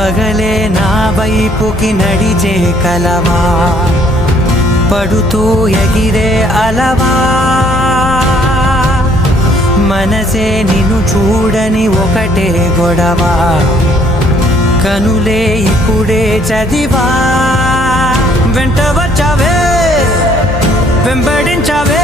పగలే నా వైపుకి నడిచే కలవా, పడుతూ ఎగిరే అలవా, మనసే నిన్ను చూడని ఒకటే గొడవ, కనులే ఇప్పుడే చదివా. వెంట వచ్చావే, వెంబడించావే,